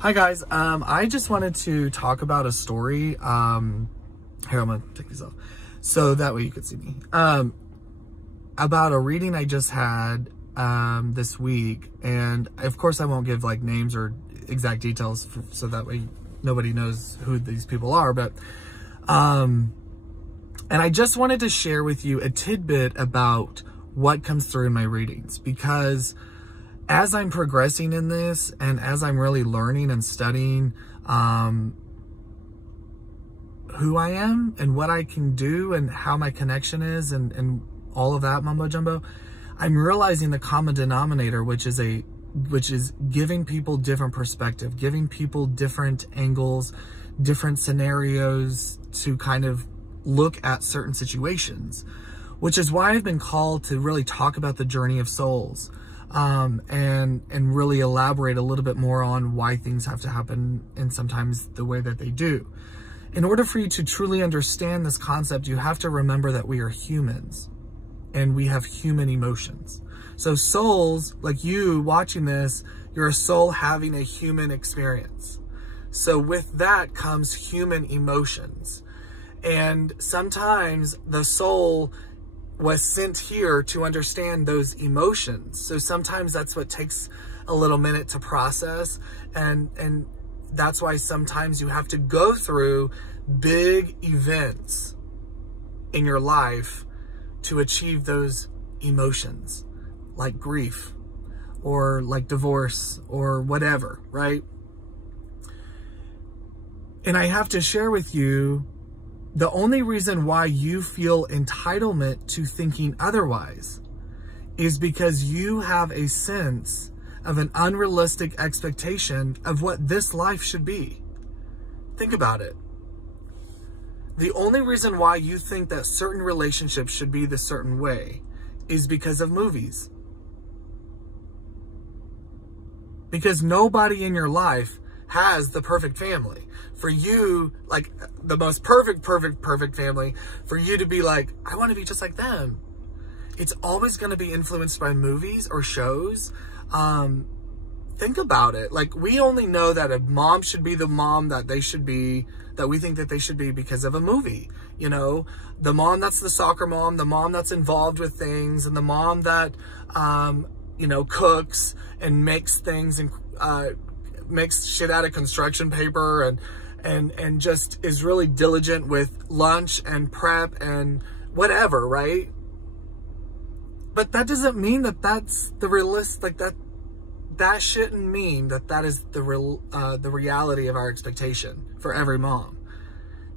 Hi guys, I just wanted to talk about a story. Here, I'm gonna take these off so that way you can see me. About a reading I just had this week, and of course I won't give like names or exact details so that way nobody knows who these people are, but and I just wanted to share with you a tidbit about what comes through in my readings, because as I'm progressing in this and as I'm really learning and studying who I am and what I can do and how my connection is and all of that mumbo jumbo, I'm realizing the common denominator, which is giving people different perspective, giving people different angles, different scenarios to kind of look at certain situations, which is why I've been called to really talk about the journey of souls. And really elaborate a little bit more on why things have to happen and sometimes the way that they do. In order for you to truly understand this concept, you have to remember that we are humans and we have human emotions. So souls, like you watching this, you're a soul having a human experience. So with that comes human emotions. And sometimes the soul was sent here to understand those emotions. So sometimes that's what takes a little minute to process. And that's why sometimes you have to go through big events in your life to achieve those emotions, like grief or like divorce or whatever, right? And I have to share with you, the only reason why you feel entitlement to thinking otherwise is because you have a sense of an unrealistic expectation of what this life should be. Think about it. The only reason why you think that certain relationships should be the certain way is because of movies. Because nobody in your life has the perfect family. For you, like the most perfect family, for you to be like, I want to be just like them. It's always going to be influenced by movies or shows. Think about it. Like, we only know that a mom should be the mom that they should be, that we think that they should be because of a movie. You know, the mom that's the soccer mom, the mom that's involved with things, and the mom that, you know, cooks and makes things and makes shit out of construction paper and just is really diligent with lunch and prep and whatever, right? But that doesn't mean that that's the realistic, like that shouldn't mean that that is the reality of our expectation for every mom.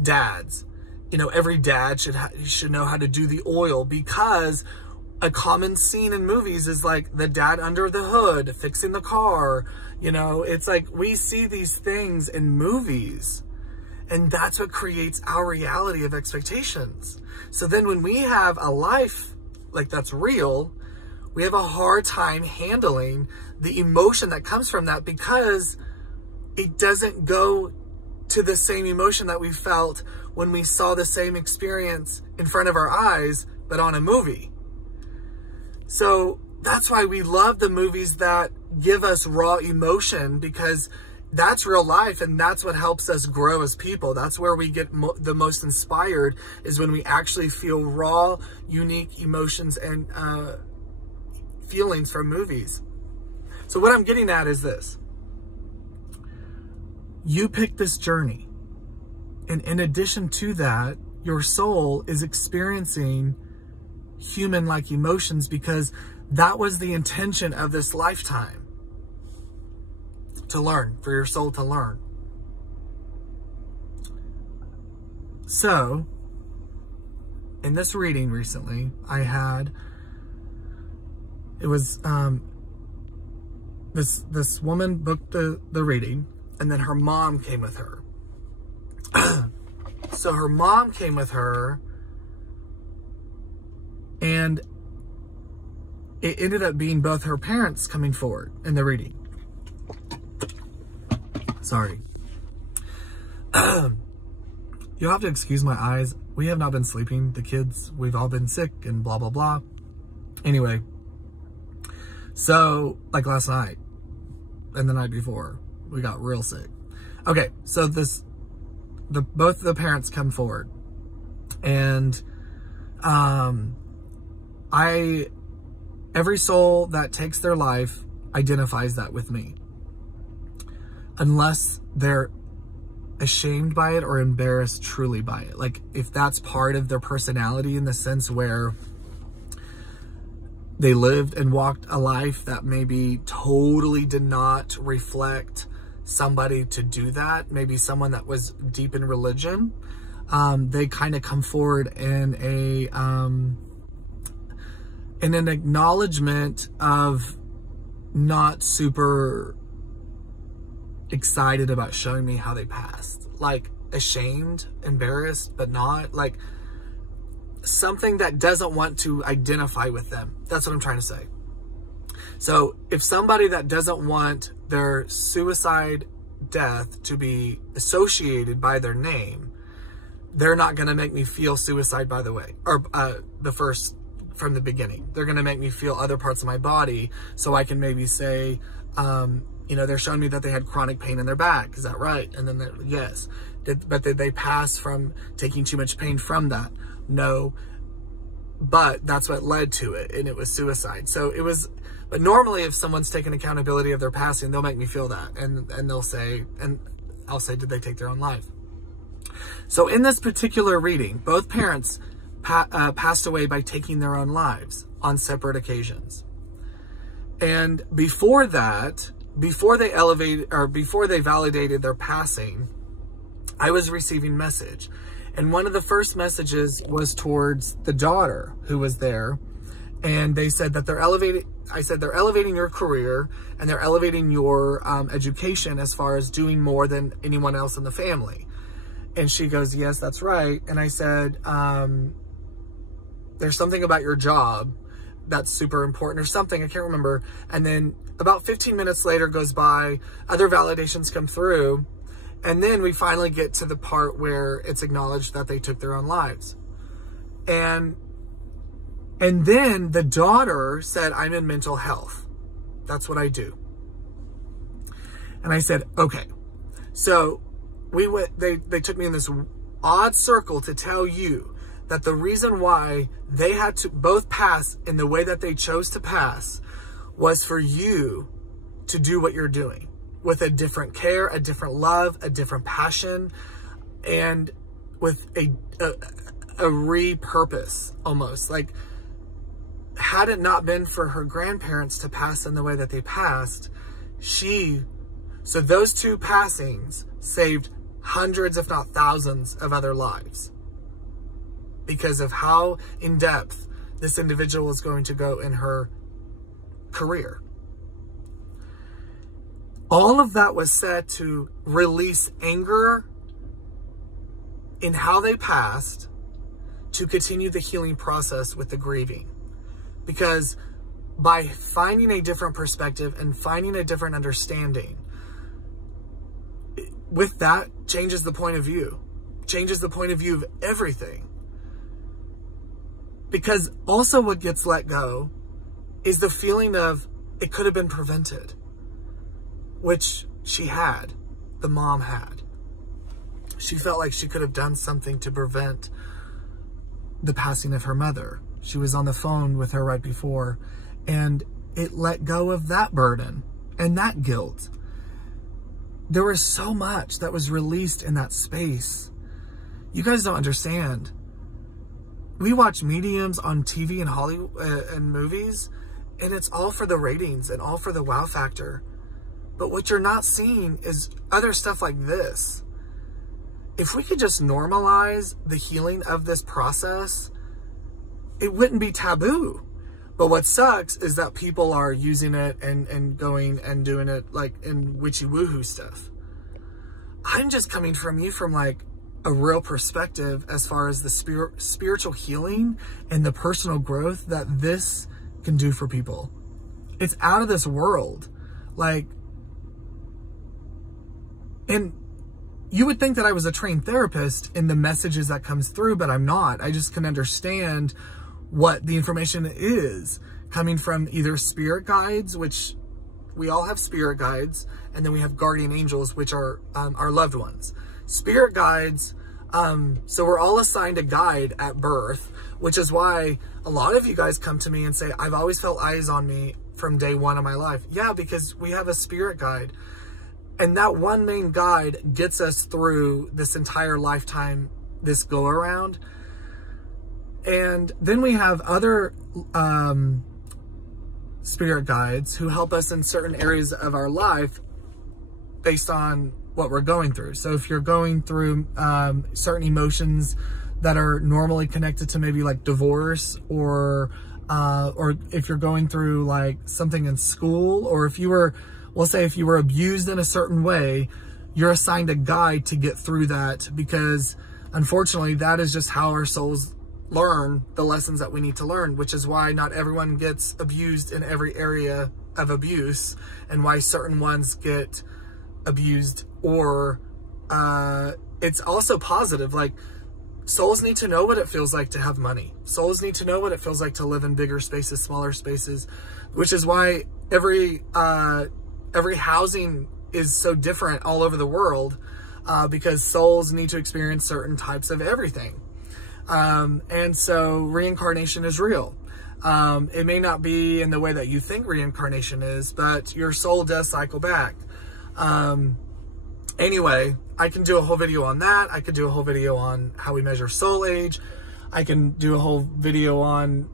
Dads, you know, every dad should know how to do the oil, because a common scene in movies is like the dad under the hood fixing the car. You know, it's like we see these things in movies, and that's what creates our reality of expectations. So then when we have a life like that's real, we have a hard time handling the emotion that comes from that, because it doesn't go to the same emotion that we felt when we saw the same experience in front of our eyes, but on a movie. So that's why we love the movies that give us raw emotion, because that's real life, and that's what helps us grow as people. That's where we get the most inspired, is when we actually feel raw, unique emotions and feelings from movies. So what I'm getting at is this. You pick this journey, and in addition to that, your soul is experiencing human-like emotions, because that was the intention of this lifetime. To learn, for your soul to learn. So, in this reading recently, I had, it was, this woman booked the reading, and then her mom came with her. So her mom came with her, and it ended up being both her parents coming forward in the reading. Sorry. You'll have to excuse my eyes. We have not been sleeping. The kids, we've all been sick and blah, blah, blah. Anyway. So, like last night and the night before. We got real sick. Okay, so both the parents come forward, and every soul that takes their life identifies that with me, unless they're ashamed by it or embarrassed truly by it. Like, if that's part of their personality, in the sense where they lived and walked a life that maybe totally did not reflect somebody to do that, maybe someone that was deep in religion, they kind of come forward in an acknowledgement of not super excited about showing me how they passed. Like, ashamed, embarrassed, but not. Like, something that doesn't want to identify with them. That's what I'm trying to say. So if somebody that doesn't want their suicide death to be associated by their name, they're not going to make me feel suicide, by the way, or from the beginning. They're going to make me feel other parts of my body, so I can maybe say, they're showing me that they had chronic pain in their back. Is that right? And then, yes. But did they pass from taking too much pain from that? No. But that's what led to it, and it was suicide. So it was, but normally if someone's taken accountability of their passing, they'll make me feel that. And they'll say, and I'll say, did they take their own life? So in this particular reading, both parents passed away by taking their own lives on separate occasions. And before that, before they validated their passing, I was receiving message. And one of the first messages was towards the daughter who was there. And they said that they're elevating your career, and they're elevating your education as far as doing more than anyone else in the family. And she goes, yes, that's right. And I said, there's something about your job that's super important, or something, I can't remember. And then about 15 minutes later goes by, other validations come through, and then we finally get to the part where it's acknowledged that they took their own lives. And then the daughter said, I'm in mental health. That's what I do. And I said, okay. So they took me in this odd circle to tell you that the reason why they had to both pass in the way that they chose to pass was for you to do what you're doing with a different care, a different love, a different passion, and with a repurpose almost. Like, had it not been for her grandparents to pass in the way that they passed, so those two passings saved hundreds, if not thousands, of other lives, because of how in depth this individual is going to go in her career. All of that was said to release anger in how they passed, to continue the healing process with the grieving. Because by finding a different perspective and finding a different understanding, with that changes the point of view, changes the point of view of everything. Because also what gets let go is the feeling of it could have been prevented, which the mom had. She felt like she could have done something to prevent the passing of her mother. She was on the phone with her right before, and it let go of that burden and that guilt. There was so much that was released in that space. You guys don't understand. We watch mediums on TV and Hollywood and movies, and it's all for the ratings and all for the wow factor. But what you're not seeing is other stuff like this. If we could just normalize the healing of this process, it wouldn't be taboo. But what sucks is that people are using it and going and doing it like in witchy woohoo stuff. I'm just coming from you from like a real perspective as far as the spiritual healing and the personal growth that this can do for people. It's out of this world. Like, and you would think that I was a trained therapist in the messages that comes through, but I'm not. I just can understand what the information is coming from either spirit guides, which we all have spirit guides, and then we have guardian angels, which are our loved ones. Spirit guides, so we're all assigned a guide at birth, which is why a lot of you guys come to me and say, I've always felt eyes on me from day one of my life. Yeah, because we have a spirit guide. And that one main guide gets us through this entire lifetime, this go around. And then we have other spirit guides who help us in certain areas of our life based on what we're going through. So if you're going through certain emotions that are normally connected to maybe like divorce, or if you're going through like something in school, or if you were, we'll say if you were abused in a certain way, you're assigned a guide to get through that, because unfortunately that is just how our souls learn the lessons that we need to learn, which is why not everyone gets abused in every area of abuse, and why certain ones get abused. Or it's also positive, like souls need to know what it feels like to have money. Souls need to know what it feels like to live in bigger spaces, smaller spaces, which is why every housing is so different all over the world, because souls need to experience certain types of everything. And so reincarnation is real. It may not be in the way that you think reincarnation is, but your soul does cycle back. Anyway, I can do a whole video on that. I could do a whole video on how we measure soul age. I can do a whole video on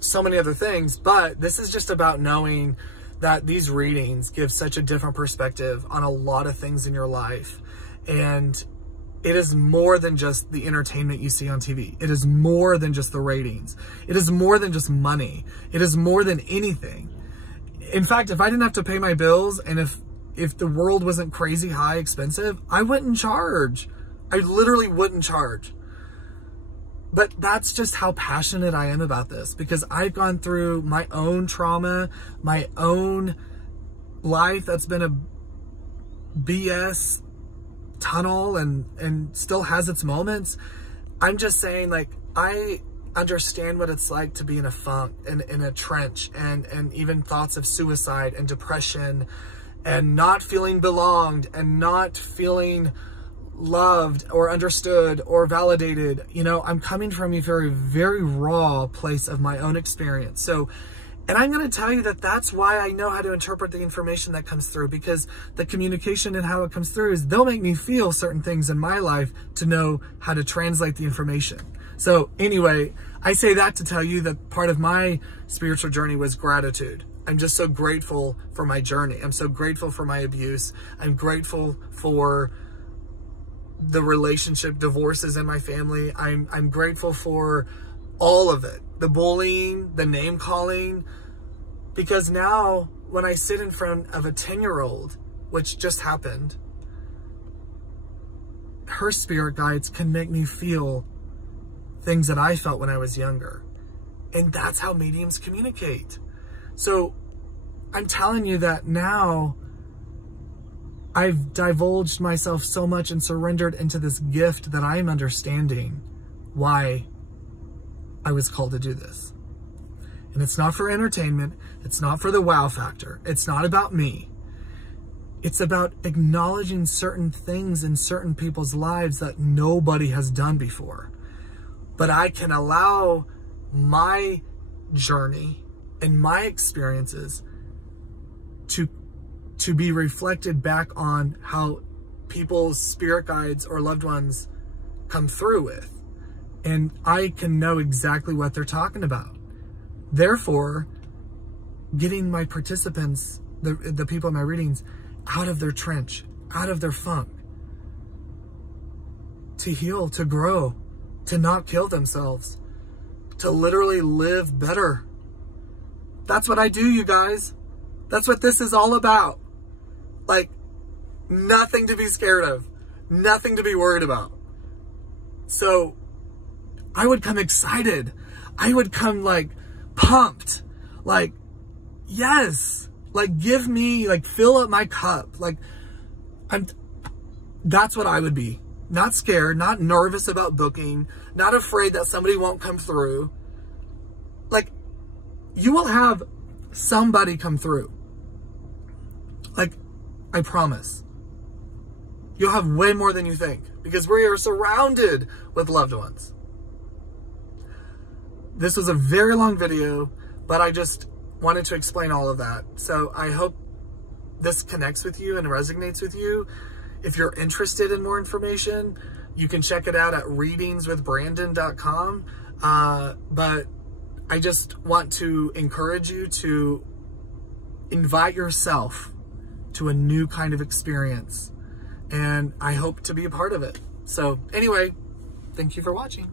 so many other things, but this is just about knowing that these readings give such a different perspective on a lot of things in your life. And it is more than just the entertainment you see on TV. It is more than just the ratings. It is more than just money. It is more than anything. In fact, if I didn't have to pay my bills, and if the world wasn't crazy high expensive, I wouldn't charge. I literally wouldn't charge. But that's just how passionate I am about this, because I've gone through my own trauma, my own life that's been a BS tunnel and still has its moments. I'm just saying, like, I understand what it's like to be in a funk and in a trench, and even thoughts of suicide and depression and not feeling belonged and not feeling loved or understood or validated. You know, I'm coming from a very, very raw place of my own experience. So, and I'm going to tell you that that's why I know how to interpret the information that comes through, because the communication and how it comes through is they'll make me feel certain things in my life to know how to translate the information. So anyway, I say that to tell you that part of my spiritual journey was gratitude. I'm just so grateful for my journey. I'm so grateful for my abuse. I'm grateful for the relationship divorces in my family. I'm grateful for all of it. The bullying, the name calling, because now when I sit in front of a 10-year-old, which just happened, her spirit guides can make me feel things that I felt when I was younger. And that's how mediums communicate. So I'm telling you that now I've divulged myself so much and surrendered into this gift that I'm understanding why I was called to do this. And it's not for entertainment. It's not for the wow factor. It's not about me. It's about acknowledging certain things in certain people's lives that nobody has done before. But I can allow my journey and my experiences to be reflected back on how people's spirit guides or loved ones come through with. And I can know exactly what they're talking about. Therefore, getting my participants, the people in my readings, out of their trench, out of their funk, to heal, to grow, to not kill themselves, to literally live better. That's what I do, you guys. That's what this is all about. Like, nothing to be scared of, nothing to be worried about. So I would come excited. I would come like pumped, like, yes, like give me, like fill up my cup. Like that's what I would be. Not scared, not nervous about booking, not afraid that somebody won't come through. Like, you will have somebody come through. I promise. You'll have way more than you think because we are surrounded with loved ones. This was a very long video, but I just wanted to explain all of that. So I hope this connects with you and resonates with you. If you're interested in more information, you can check it out at readingswithbrandon.com. But I just want to encourage you to invite yourself to a new kind of experience. And I hope to be a part of it. So anyway, thank you for watching.